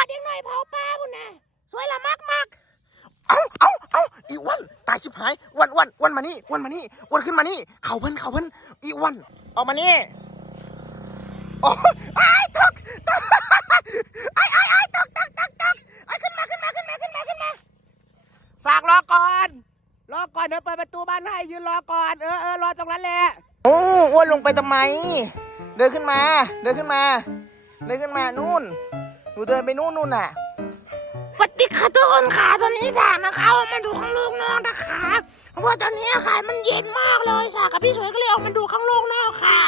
อดเด็กหน่อยเผาปลาพุ่นน่ะสวยละมากมากเอาเอาเอาอีอ้วันตายชิบหายอ้วันอ้วันอ้วันมานี่อ้วันมานี่อ้วันขึ้นมานี่ เขาเพิ่นเขาเพิ่นอีอ้วันออกมานี่โอ้ไอ้ายตกตกไอ้ไอ้ไอ้ายตกตกตกตกไอ้ายขึ้นมาขึ้นมาขึ้นมาขึ้นมาขึ้นมาสากรอก่อนรอก่อนเดี๋ยวเปิดประตูบ้านให้ยืนรอก่อนเออเออรอตรงนั้นแหละโอ้อ้วนลงไปทำไม เดินขึ้นมา เดินขึ้นมา เดินขึ้นมานู่นห นูเดินไปนู่นนู่นน่ะปฏิค่ะทุกคนค่ะตอนนี้สากนะคะออกมาดูข้างลูกนอกนะคะเพราะว่าตอนนี้อากาศมันเย็นมากเลยสากกับพี่สวยก็เลยออกมาดูข้างลูกนอกค่ะ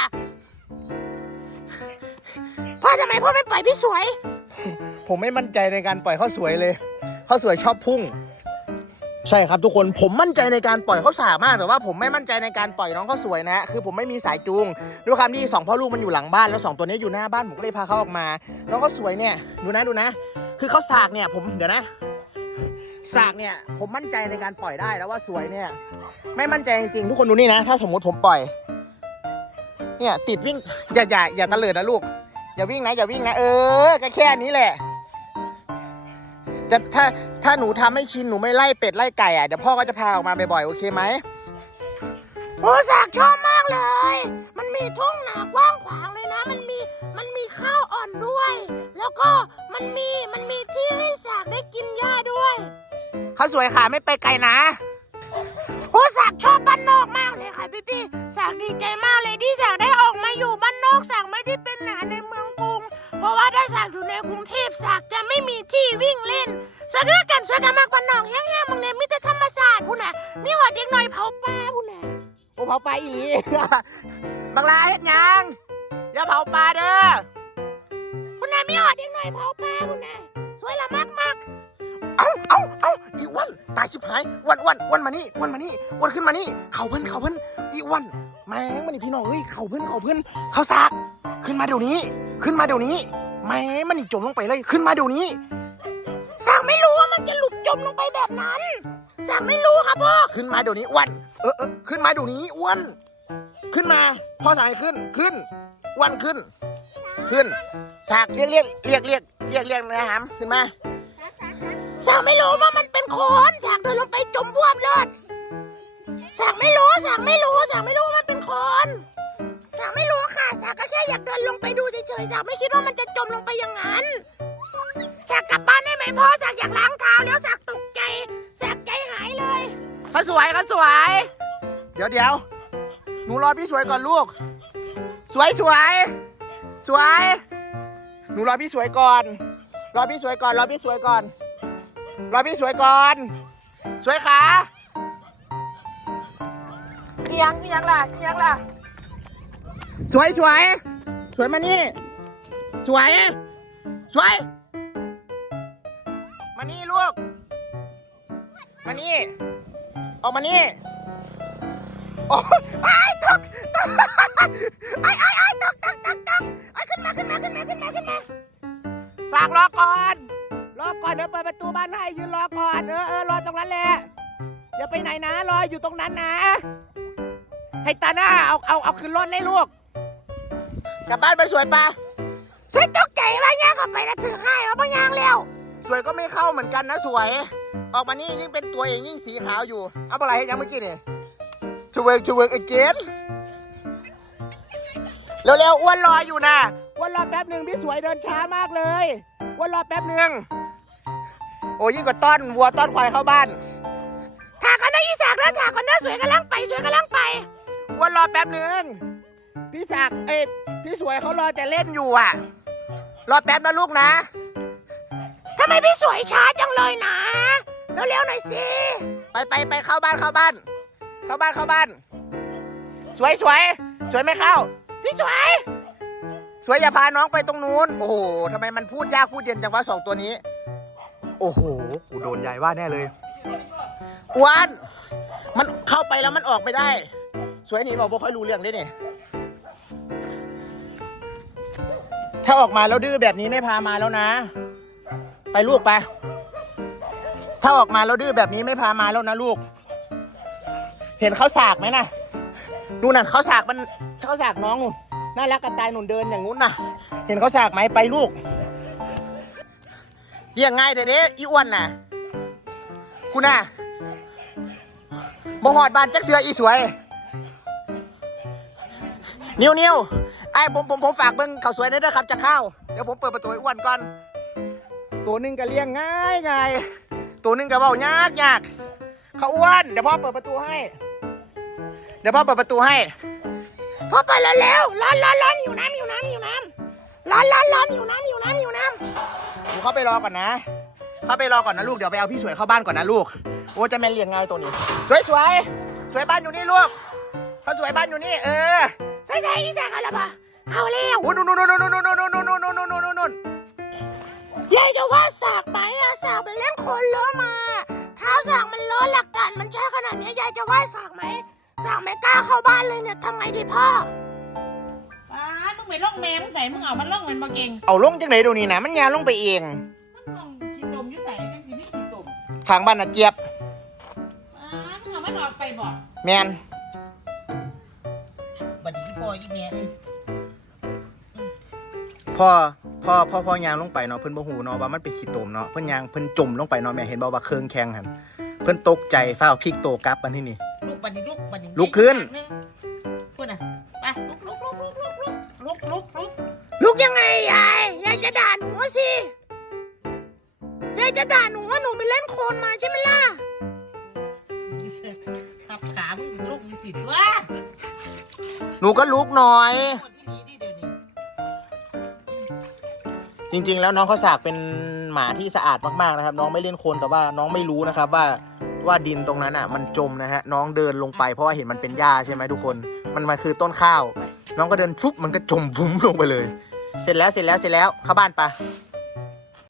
พ่อทำไมพ่อไม่ปล่อยพี่สวย ผมไม่มั่นใจในการปล่อยข้าวสวยเลยข้าวสวยชอบพุ่ง ใช่ครับทุกคนผมมั่นใจในการปล่อยเขาสากมากแต่ว่าผมไม่มั่นใจในการปล่อยน้องเขาสวยนะฮะคือผมไม่มีสายจูงด้วยความที่สองพ่อลูกมันอยู่หลังบ้านแล้วสองตัวนี้อยู่หน้าบ้านผมก็เลยพาเขาออกมา น้องเขาสวยเนี่ยดูนะดูนะ คือเขาสากเนี่ยผมเดี๋ยวนะสากเนี่ยผมมั่นใจในการปล่อยได้แล้วว่าสวยเนี่ย ไม่มั่นใจจริงๆทุกคนดูนี่นะ ถ้าสมมติผมปล่อย เนี่ยติดวิ่งอย่าอย่าอย่าตะเลิดนะลูกอย่าวิ่งนะอย่าวิ่งนะเออก็แค่นี้แหละ จะถ้าถ้าหนูทำให้ชินหนูไม่ไล่เป็ดไล่ไก่อะเดี๋ยวพ่อก็จะพาออกมาบ่อยๆโอเคไหมโอ้สากชอบมากเลย มันมีทุ่งนากว้างขวางเลยนะ มันมีมันมีข้าวอ่อนด้วย แล้วก็มันมีมันมีที่ให้สากได้กินหญ้าด้วยเขาสวยขาไม่ไปไกลนะโอ้สากชอบบ้านนอกมากเลยค่ะพี่พี่สากดีใจมากเลยที่สากได้ออกมาอยู่บ้านนอกสากไม่ได้เป็นหนาในเมืองกรุง เพราะว่าถ้าสากอยู่ในกรุงเทพสากจะไม่มีที่วิ่งเล่นสากก็กันสากกันมากบ้านนอกแห้งๆบางเนี่ยมีแต่ธรรมศาสตร์พุ่นน่ะนี่หอดเด็กหน่อยเผาปลาพุ่นน่ะโอ้เผาปลาอีหลี บังลาเฮ็ดหยังอย่าเผาปลาเด้อพุ่นน่ะมีหอดเด็กหน่อยเผาปลาพุ่นน่ะสวยละมากมากเอาเอาเอาอีอ้วันตายชิบหายอ้วันอ้วันอ้วันมานี่อ้วันมานี่อ้วันขึ้นมานี่ เขาเพิ่นเขาเพิ่นอีอ้วันแม่งมันนี่พี่น้องเอ้ยเขาเพิ่นเขาเพิ่นเขาสากขึ้นมาเดี๋ยวนี้ ขึ้นมาเดี๋ยวนี้แม่งมันนี่จมลงไปเลย ขึ้นมาเดี๋ยวนี้สากไม่รู้ว่ามันจะหลุดจมลงไปแบบนั้นสากไม่รู้ครับพ่อขึ้นมาเดี๋ยวนี้อ้วันเออเออขึ้นมาเดี๋ยวนี้อ้วนขึ้นมาพ่อสายขึ้นขึ้นอ้วันขึ้น ขึ้นสากเรียกเรียกเรียกเรียกเรียกเรียกนะฮามขึ้นมาสากไม่รู้ว่ามันเป็นโคลนสากเดินลงไปจมบวบเลยสากไม่รู้สากไม่รู้สากไม่รู้ เฉยๆสากไม่คิดว่ามันจะจมลงไปอย่างนั้นสากกลับบ้านได้ไหมพ่อสากอยากล้างเท้าแล้วสากตกใจสากใจหายเลยเขาสวยเขาสวย เดี๋ยวเดี๋ยวหนูรอพี่สวยก่อนลูก สวยสวย สวย หนูรอพี่สวยก่อน รอพี่สวยก่อน รอพี่สวยก่อน รอพี่สวยก่อน สวยขาเอียงเอียงล่ะเอียงล่ะ สวยสวย สวยมานี่ สวย สวย มานี่ลูก มานี่ ออกมานี่ โอ้ไอ้ตกตกไอ้ไอ้ไอ้ตกตกตกตกไอ้ขึ้นมาขึ้นมาขึ้นมาขึ้นมาขึ้นมาสากรอก่อน รอก่อนเดี๋ยวเปิดประตูบ้านให้ยืนรอก่อน เออเออรอตรงนั้นแหละ อย่าไปไหนนะ รออยู่ตรงนั้นนะ ให้ตาหน้าเอาเอาเอาขึ้นรถเลยลูก กลับบ้านไปสวยปะ สวยตกใจว่าย่างเข้าไปแล้วถือให้ว่าพ่ย่างแล้ว สวยก็ไม่เข้าเหมือนกันนะสวย ออกมานี่ยิ่งเป็นตัวเองยิ่งสีขาวอยู่ เอาอะไรให้ยังเมื่อกี้นี่ชเวกชเวกอเกนเร็วๆอ้วนรออยู่นะอ้วนรอแป๊บหนึ่งพี่สวยเดินช้ามากเลยอ้วนรอแป๊บหนึ่งโอ้ยิ่งกว่าต้อนวัวต้อนควายเข้าบ้านถากันนะอีสากแล้วถากันนะสวยกำลังไปสวยกำลังไปอ้วนรอแป๊บหนึ่งพี่ศักดิ์เอ้ย พี่สวยเขารอแต่เล่นอยู่อะ รอแป๊บนะลูกนะทำไมพี่สวยช้าจังเลยนะเร็วๆหน่อยสิไปไปไปเข้าบ้านเข้าบ้าน เข้าบ้านเข้าบ้าน สวยสวยสวยไม่เข้า พี่สวย สวยอย่าพาน้องไปตรงนู้น โอ้โหทำไมมันพูดยากพูดเย็นจังวะสองตัวนี้ โอ้โห กูโดนยายว่าแน่เลยอ้วนมันเข้าไปแล้วมันออกไม่ได้ สวยหนีบอกบ่ค่อยรู้เรื่องด้วย ถ้าออกมาแล้วดื้อแบบนี้ไม่พามาแล้วนะ ไปลูกไป ถ้าออกมาแล้วดื้อแบบนี้ไม่พามาแล้วนะลูก เห็นเขาสากไหมนะดูนั่นเขาสากมันเขาสากน้องนู่นน่ารักกันตายหนุนเดินอย่างงู้นน่ะ เห็นเขาสากไหมไปลูกเรียกง่ายแต่เด้อีอ้วนน่ะ คุณน่ะบ่หอดบานจักเสืออีสวย นิวนิว ไอ้ผมผมผมฝากเบิ้งข้าวสวยหนอยเด้อครับจะเข้า เดี๋ยวผมเปิดประตูให้อ้วนก่อน ตัวหนึงก็เลี้ยงง่ายง่ายตัวหนึงก็เบายากยากเขาอ้วนเดี๋ยวพ่อเปิดประตูให้ เดี๋ยวพ่อเปิดประตูให้พ่อไปแล้วเร็วร้อนร้อนร้อนหิวน้ำหิวน้ำหิวน้ำร้อนร้อนร้อนหิวน้ำหิวน้ำหิวน้ำหนูเข้าไปรอก่อนนะ เข้าไปรอก่อนนะลูกเดี๋ยวไปเอาพี่สวยเข้าบ้านก่อนนะลูก โอ้จะแม่นเลี้ยงง่ายตัวนี้ สวยสวยสวยบ้านอยู่นี่ลูกเขาสวยบ้านอยู่นี่เออใส่ใส่อีแสกอะไรปะ เข้าเร็วโอ้นู่นนู่นนู่นนู่นนู่นนู่นนู่นนู่นนู่นนู่นนู่นนู่นยายจะว่าสากไหมอะสากไปเล่นคนเลอมาเท้าสากมันเลอหลักการมันใช้ขนาดนี้ยายจะว่าสากไหมสากไม่กล้าเข้าบ้านเลยเนี่ยทำไงดีพ่อป้ามึงไปล่องแม่มึงใส่มึงเอามันล่องมันมาเก่งเอาลงจังไหนดูนี่นะมันยาลงไปเอง มันล่องกินดมอยู่ใส่จังสิไม่กินดมทางบ้านนะเจี๊ยบป้ามึงเอามันออกไปบอกแมนบัดนี้พ่ออีแม่เอ้ย พ่อพ่อพ่อพ่อยางลงไปเนาะเพิ่นบ่ฮู้เนาะว่ามันเป็นขี้ตมเนาะเพิ่นยางเพิ่นจมลงไปเนาะแม่เห็นบ่ว่าเครื่องแข็งหั่นเพิ่นตกใจฟ้าวพลิกโตกลับมันที่นี่ลูกบัดนี้ลูกบัดนี้ลุกขึ้น พูดน่ะไปลุกลุกลุกลุกลุกลุกลุกลุกลูกยังไงยายยายจะด่าหนูสิยายจะด่าหนูว่าหนูไปเล่นโคลนมาใช่ไหมล่ะขับขามึงลุกมึงติดว่าหนูก็ลุกหน่อยหมดที่ จริง ๆ แล้วน้องข้าวสากเป็นหมาที่สะอาดมากๆนะครับ น้องไม่เล่นโคลนแต่ว่าน้องไม่รู้นะครับว่าว่าดินตรงนั้นอะ มันจมนะฮะน้องเดินลงไปเพราะว่าเห็นมันเป็นหญ้าใช่ไหมทุกคน มันมาคือต้นข้าว น้องก็เดินฟุบมันก็จมฟุ้มลงไปเลย เสร็จแล้วเสร็จแล้วเสร็จแล้วเข้าบ้านปะ